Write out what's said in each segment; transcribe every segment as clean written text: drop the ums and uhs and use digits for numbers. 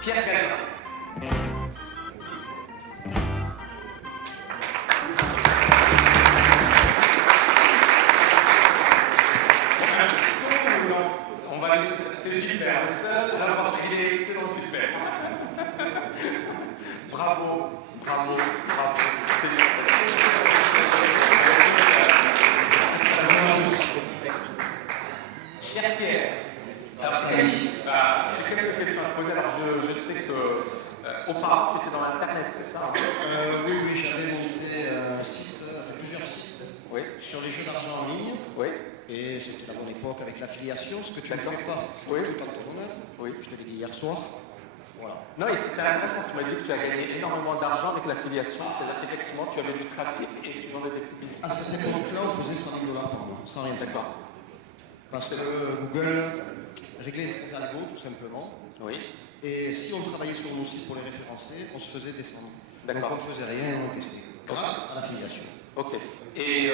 Pierre Gazin. On va laisser, c'est Gilbert, le seul à l'avoir. Il est excellent, Gilbert. Bravo, bravo, bravo. Félicitations. Cher Pierre, alors, j'ai quelques questions à te poser. Alors, je sais que auparavant, tu étais dans l'Internet, c'est ça? Oui, j'avais monté un site, enfin plusieurs sites, oui, sur les jeux d'argent en ligne. Oui. Et c'était la bonne époque avec l'affiliation, ce que tu ne fais pas, c'est oui, tout en ton honneur. Oui. Je te l'ai dit hier soir. Voilà. Non, et c'était intéressant. Tu m'as dit que tu as gagné énormément d'argent avec l'affiliation. C'est-à-dire qu'effectivement, tu avais du trafic et tu vendais des publicités. À cette époque-là, on faisait 100 000 $ par mois, sans rien faire. D'accord. Parce que Google réglait ses algos, tout simplement. Oui. Et si on travaillait sur nos sites pour les référencer, on se faisait descendre. Donc on ne faisait rien et on encaissait, grâce à l'affiliation. Ok. Et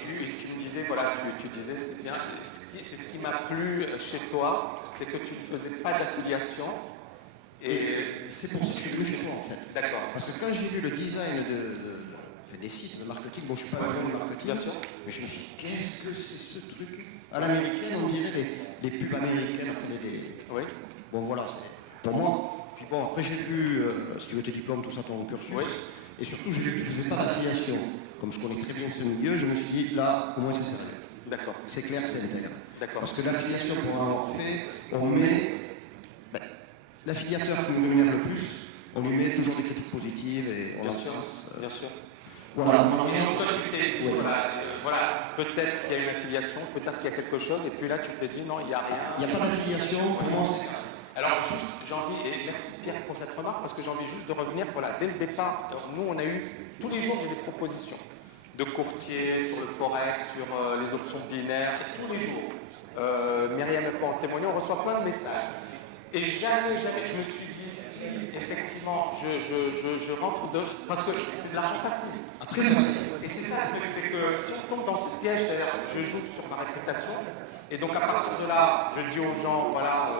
tu me disais, voilà, tu disais, c'est bien, c'est ce qui m'a plu chez toi, c'est que tu ne faisais pas d'affiliation. Et c'est pour ça que je suis venu chez toi en fait. D'accord. Parce que quand j'ai vu le design des sites, le marketing, bon je ne suis pas un vrai marketing, bien sûr, mais je me suis dit, qu'est-ce que c'est ce truc? À l'américaine, on dirait les pubs américaines, enfin Oui. Bon voilà, c'est pour moi. Puis bon, après j'ai vu, si tu veux tes diplômes, tout ça, ton cursus. Oui. Et surtout, j'ai vu que tu ne faisais pas d'affiliation. Comme je connais très bien ce milieu, je me suis dit, là, au moins c'est sérieux. D'accord. C'est clair, c'est intègre. D'accord. Parce que l'affiliation, pour en avoir fait, on met l'affiliateur qui nous rémunère le plus, on lui met toujours des critiques positives et on bien sûr, bien sûr. Voilà. Et donc toi, tu t'es dit, voilà, peut-être qu'il y a une affiliation, peut-être qu'il y a quelque chose, et puis là, tu t'es dit, non, il n'y a rien. Il n'y a pas d'affiliation, pour moi, c'est... Alors, juste, j'ai envie, et merci Pierre pour cette remarque, parce que j'ai envie juste de revenir, voilà, dès le départ, nous, on a eu, tous les jours, j'ai des propositions de courtiers sur le forex, sur les options binaires, et tous les jours. Myriam peut en témoigner, on reçoit plein de messages. Et jamais, je me suis dit, si effectivement, je rentre de... Parce que c'est de l'argent facile. Ah, très facile. Et c'est ça le truc, c'est que si on tombe dans ce piège, c'est-à-dire, je joue sur ma réputation, et donc à partir de là, je dis aux gens, voilà,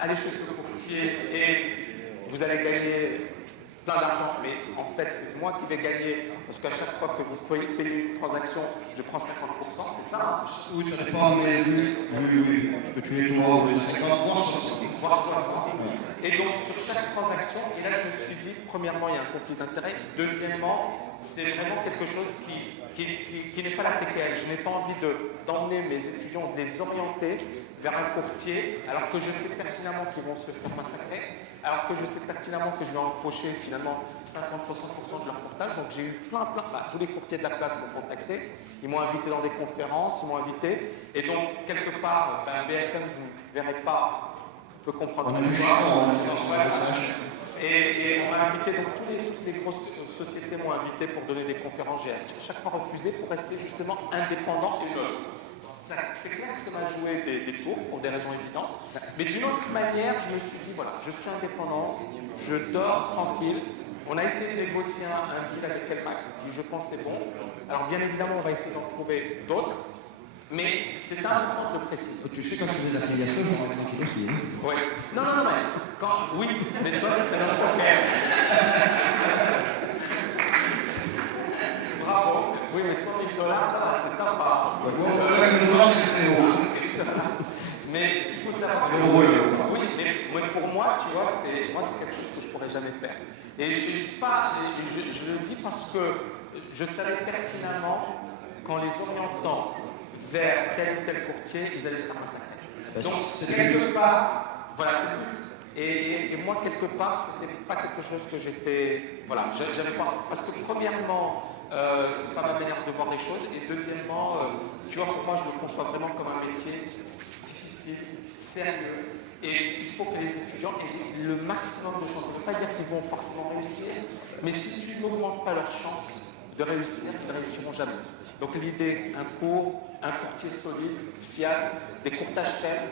allez chez ce courtier et vous allez gagner plein d'argent, mais en fait c'est moi qui vais gagner, parce qu'à chaque fois que vous payez une transaction, je prends 50%, c'est ça? Oui, ça dépend, mais vu que tu es toi, 50, voire 60. Et donc sur chaque transaction, et là je me suis dit, premièrement il y a un conflit d'intérêt, deuxièmement, c'est vraiment quelque chose qui n'est pas la TKL. Je n'ai pas envie d'emmener mes étudiants, de les orienter vers un courtier, alors que je sais pertinemment qu'ils vont se faire massacrer, alors que je sais pertinemment que je vais empocher finalement 50-60% de leur courtage. Donc j'ai eu tous les courtiers de la place m'ont contacté, ils m'ont invité dans des conférences, ils m'ont invité, et donc quelque part, BFM, vous ne verrez pas, peut comprendre. On a vu et on m'a invité, donc toutes les grosses sociétés m'ont invité pour donner des conférences. J'ai chaque fois refusé pour rester justement indépendant et neutre. C'est clair que ça m'a joué des tours pour des raisons évidentes, mais d'une autre manière, je me suis dit, voilà, je suis indépendant, je dors tranquille. On a essayé de négocier un deal avec Elmax qui, je pense, est bon. Alors bien évidemment, on va essayer d'en trouver d'autres. Mais c'est important de le préciser. Tu sais, quand je faisais de l'affiliation, je m'en tranquille aussi. Hein. Oui. Non, mais oui, mais toi, c'était dans le poker. Bravo. Oui, mais 100 000 $, ça va, c'est sympa. Mais ce qu'il faut savoir, c'est que... Oui, mais pour moi, tu vois, c'est quelque chose que je ne pourrais jamais faire. Et je le dis parce que je savais pertinemment qu'en les orientant vers tel ou tel courtier, ils allaient se faire massacrer. Donc, quelque part, voilà, c'est le but. Et moi, quelque part, c'était pas quelque chose que j'étais... Voilà, j'avais pas... Parce que premièrement, c'est pas ma manière de voir les choses. Et deuxièmement, tu vois, pour moi, je le conçois vraiment comme un métier difficile, sérieux. Et il faut que les étudiants aient le maximum de chances. Ça ne veut pas dire qu'ils vont forcément réussir, mais si tu n'augmentes pas leurs chances de réussir, ils ne réussiront jamais. Donc l'idée, un courtier solide, fiable, des courtages faibles,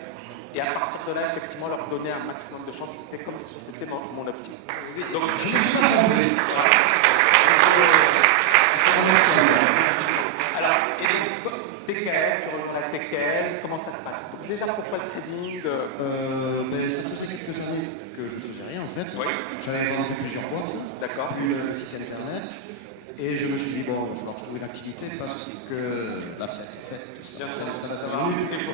et à partir de là, effectivement, leur donner un maximum de chances. C'était comme si c'était mon optique. Donc je me suis pas trompé. Alors, et donc, TKL, tu rejoins la TKL, comment ça se passe? Donc déjà, pourquoi le trading? Ça faisait quelques fait. Oui. J'avais vendu plusieurs boîtes, D'accord. plus le site internet. Et je me suis dit, bon, il va falloir que je trouve une activité parce que la fête, Bien sûr, ça va ça 5 va. minutes. Il faut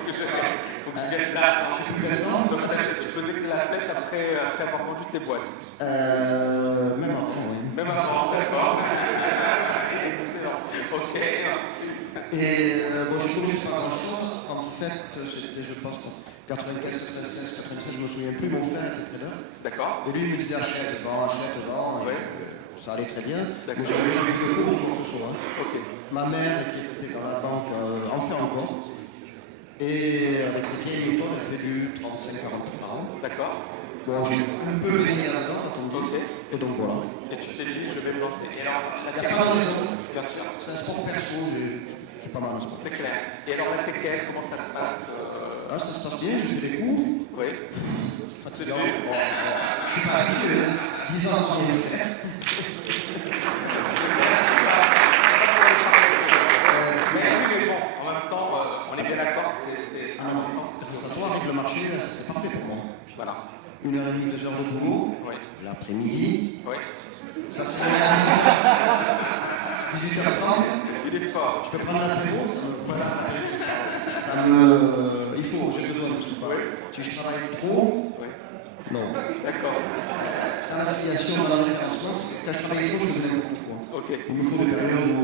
que je gagne l'argent. J'ai plus 20 ans. Donc tu faisais que de la fête après avoir vendu tes boîtes. Même avant, oui. Même avant, d'accord. Excellent. Ok, ensuite. Et bon, j'ai connu pas grand-chose. En fait, c'était, je pense, 95, 96, 97, je me souviens plus. Mon frère était trader. D'accord. Et lui, il me disait achète, vends. Ouais. Ça allait très bien. D'accord. Moi, j'avais jamais vu de cours ou quoi que ce soit. Ok. Ma mère, qui était dans la banque, en fait encore. Et avec ses vieilles méthodes, elle fait du 35-40 par an. D'accord. Bon, j'ai un peu baigné là-dedans, à ton Ok. Et donc voilà. Et tu t'es dit, je vais me lancer. Et alors, Il n'y a pas de raison. Bien sûr. C'est un sport perso, j'ai pas mal en sport. C'est clair. Et alors la TKL, comment ça se passe Ah, ça se passe bien, j'ai fait des cours. Oui. Fatigant. C'est dur. Bon, je suis pas habitué, hein. 10 ans sans rien faire. Mais bon, en même temps, on est bien d'accord que c'est Ah non, important. grâce à toi, avec le marché, là, c'est parfait pour moi. Voilà. 1h30, 2 heures de boulot. Oui. L'après-midi. Oui. Ça se fait à 18h30. Il est fort. Je peux prendre l'apéro, ça me. Voilà, j'ai besoin de souper. Oui. Si je travaille trop, Oui. non. D'accord. Dans l'affiliation, dans la référencement, quand je travaillais trop, je faisais n'importe quoi. Ok. Il me faut des périodes où.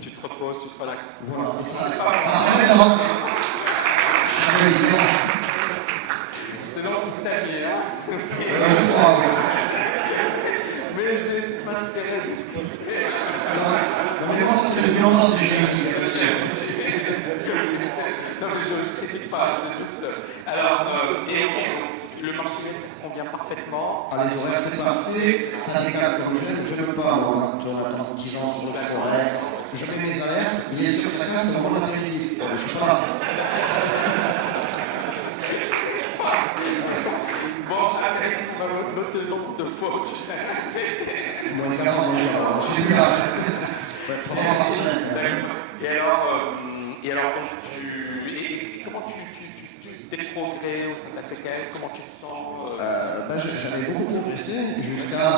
Tu te reposes, tu te relaxes. Voilà, et ça permet de rentrer. Chacun est différent. C'est dans petit ami, hein. Je crois, oui. Mais je vais essayer de m'inspirer de ce qu'on fait. Non, mais moi, ça fait depuis longtemps que j'ai dit, attention. Non, mais je ne critique pas, c'est juste. Alors, et ok, le marché ça convient parfaitement. Ah, les horaires, c'est parfait. Syndical comme je n'aime pas, moi, quand on attend 10 ans sur le forex. Je mets mes alertes, bien sûr, chacun, c'est mon apéritif. Je suis pas là. Bon, apéritif, on va noter le nombre de fois où tu fais. Moins de 40, j'ai plus l'âge. 3 fois par semaine. D'accord. Et alors donc, comment tu des progrès au sein de la PKL, comment tu te sens J'avais beaucoup progressé jusqu'à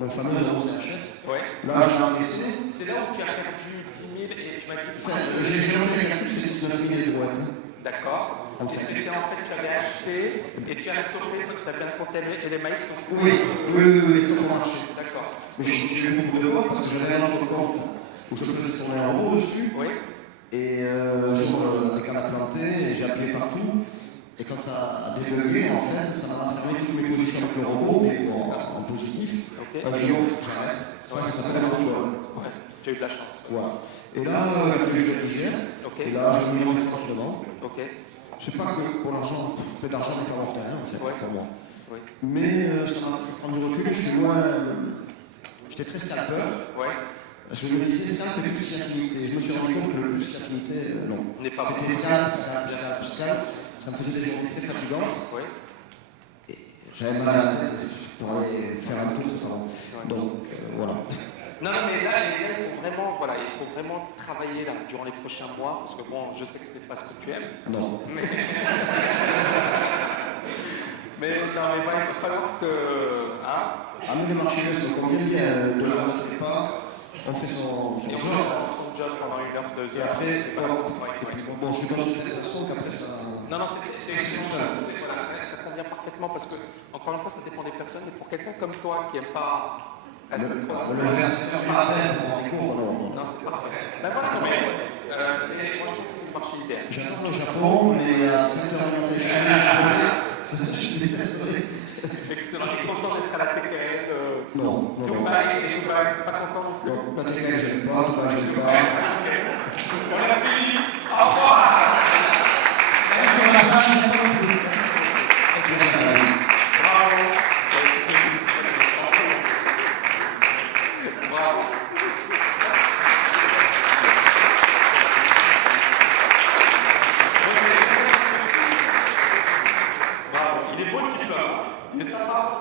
mon fameux CHF. Ouais. Là, j'ai encaissé. C'est là où tu as perdu 10 000 et tu m'as dit. Enfin, j'ai fait les calculs, c'est 19 000 de boîtes. D'accord. En Et fait. c'était en fait, tu avais acheté et tu as stoppé, tu avais un compte LMAX, donc c'est. Oui, stop au marché. D'accord. Mais j'ai eu beaucoup de boîtes parce que j'avais un autre compte où je faisais tourner un robot dessus. Oui. Et un jour, la décale a planté et j'ai appuyé partout. Et quand ça a débugué, en fait, ça m'a fermé toutes mes positions avec le robot, mais en positif. Ok. J'ai dit, j'arrête. Ça s'appelle un robot. Ouais. Tu as eu de la chance. Voilà. Et là, il a fallu que je le digère. Ok. Et là, j'ai mis tranquillement. Ok. C'est pas que pour l'argent, peu d'argent n'est pas mortel, en fait, Ouais. pour moi. Oui. Mais ça m'a fait prendre du recul. Je suis moins. J'étais très scalpeur. Ouais. Je me disais scalp et plus l'affinité. Je me suis rendu compte que le plus l'affinité, non. N'est pas C'était bon. scalp. Ça me faisait des journées très fatigantes. Oui. Et j'avais mal à la tête pour aller faire un tour, c'est pas bon. Donc, voilà. Non, mais là, il faut vraiment travailler là, durant les prochains mois, parce que bon, je sais que c'est pas ce que tu aimes. Non. Mais non, mais il va falloir que. Hein, Ah, mais le marché laisse me convient bien. 2 heures de prépa, on fait son et on job. fait son job pendant 1 heure, 2 Et heures. après, et pas- et puis bon, je suis dans une telle façon qu'après ça. Non, ça convient parfaitement parce que, encore une fois, ça dépend des personnes, mais pour quelqu'un comme toi qui n'aime pas rester trop. Le faire, c'est faire parfait pour prendre des cours, non. Non, c'est parfait. Ben voilà, non, mais moi je pense que c'est le marché idéal. J'adore le Japon, mais à 7h du matin, je suis allé au Japon. Je détesterais. Excellent. Et content d'être à la TKL. Non. Dubaï et Dubaï, pas content non plus. Non, la TKL, j'aime pas, Dubaï, j'aime pas. Ok. On a fini. Au revoir. Sur la page, j'aime pas non plus. Bravo. Bravo. Bravo. Il est beau le type là. Il est sympa.